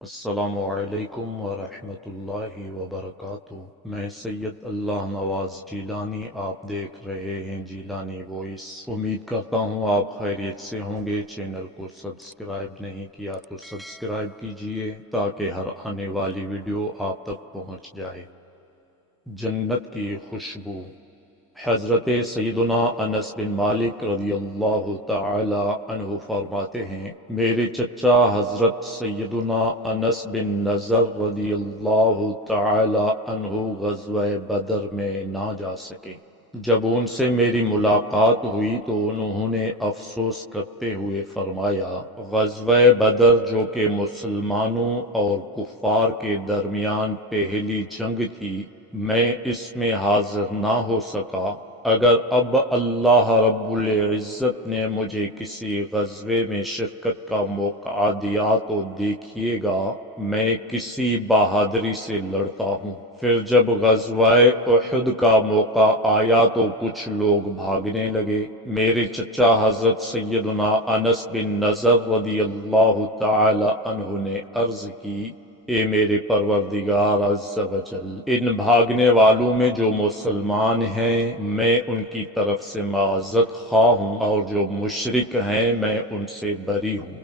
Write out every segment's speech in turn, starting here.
السلام علیکم ورحمۃ اللہ وبرکاتہ۔ میں سید اللہ نواز جیلانی، آپ دیکھ رہے ہیں جیلانی وائس۔ امید کرتا ہوں آپ خیریت سے ہوں گے۔ چینل کو سبسکرائب نہیں کیا تو سبسکرائب کیجئے تاکہ ہر آنے والی ویڈیو آپ تک پہنچ جائے۔ جنت کی خوشبو۔ حضرت سیدنا انس بن مالک رضی اللہ تعالی عنہ فرماتے ہیں، میرے چچا حضرت سیدنا انس بن نضر رضی اللہ تعالی عنہ غزوہ بدر میں نہ جا سکے۔ جب ان سے میری ملاقات ہوئی تو انہوں نے افسوس کرتے ہوئے فرمایا، غزوہ بدر جو کہ مسلمانوں اور کفار کے درمیان پہلی جنگ تھی، میں اس میں حاضر نہ ہو سکا۔ اگر اب اللہ رب العزت نے مجھے کسی غزوے میں شرکت کا موقع دیا تو دیکھیے گا میں کسی بہادری سے لڑتا ہوں۔ پھر جب غزوہ احد کا موقع آیا تو کچھ لوگ بھاگنے لگے۔ میرے چچا حضرت سیدنا انس بن نضر رضی اللہ تعالی عنہ نے عرض کی، اے میرے پروردگار عز و جل، ان بھاگنے والوں میں جو مسلمان ہیں میں ان کی طرف سے معذرت خواہ ہوں، اور جو مشرک ہیں میں ان سے بری ہوں۔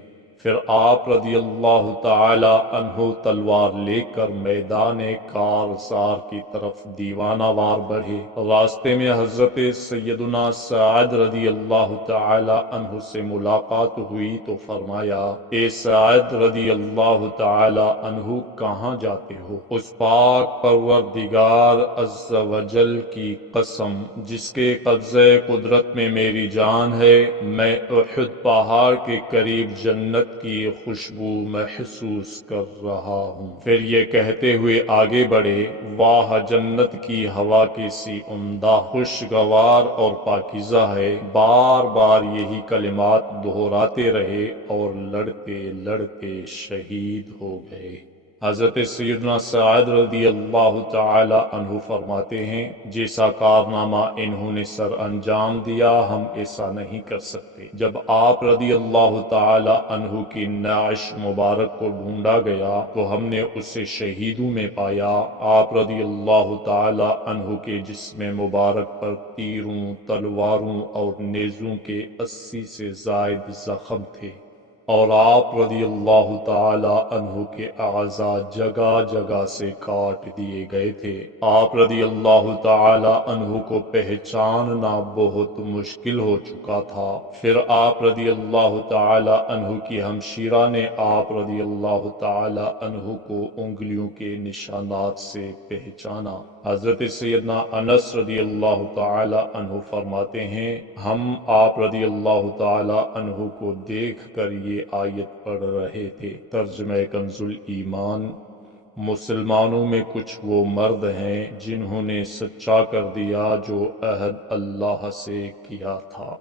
پھر آپ رضی اللہ تعالی عنہ تلوار لے کر میدان کارزار کی طرف دیوانہ وار بڑھے۔ راستے میں حضرت سیدنا سعد رضی اللہ تعالی عنہ سے ملاقات ہوئی تو فرمایا، اے سعد رضی اللہ تعالی عنہ کہاں جاتے ہو؟ اس پاک پروردگار عز و جل کی قسم جس کے قبضہ قدرت میں میری جان ہے، میں احد پہاڑ کے قریب جنت کی خوشبو محسوس کر رہا ہوں۔ پھر یہ کہتے ہوئے آگے بڑھے، واہ جنت کی ہوا کیسی عمدہ، خوشگوار اور پاکیزہ ہے۔ بار بار یہی کلمات دہراتے رہے اور لڑتے لڑتے شہید ہو گئے۔ حضرت سیدنا سعد رضی اللہ تعالی عنہ فرماتے ہیں، جیسا کارنامہ انہوں نے سر انجام دیا ہم ایسا نہیں کر سکتے۔ جب آپ رضی اللہ تعالی عنہ کی نعش مبارک کو ڈھونڈا گیا تو ہم نے اسے شہیدوں میں پایا۔ آپ رضی اللہ تعالی عنہ کے جسم مبارک پر تیروں، تلواروں اور نیزوں کے 80 سے زائد زخم تھے، اور آپ رضی اللہ تعالی عنہ کے اعضاء جگہ جگہ سے کاٹ دیے گئے تھے۔ آپ رضی اللہ تعالی عنہ کو پہچاننا بہت مشکل ہو چکا تھا۔ پھر آپ رضی اللہ تعالی عنہ کی ہمشیرہ نے آپ رضی اللہ تعالی عنہ کو انگلیوں کے نشانات سے پہچانا۔ حضرت سیدنا انس رضی اللہ تعالی عنہ فرماتے ہیں، ہم آپ رضی اللہ تعالی عنہ کو دیکھ کر یہ آیت پڑھ رہے تھے۔ ترجمہ کنز ایمان۔ مسلمانوں میں کچھ وہ مرد ہیں جنہوں نے سچا کر دیا جو عہد اللہ سے کیا تھا۔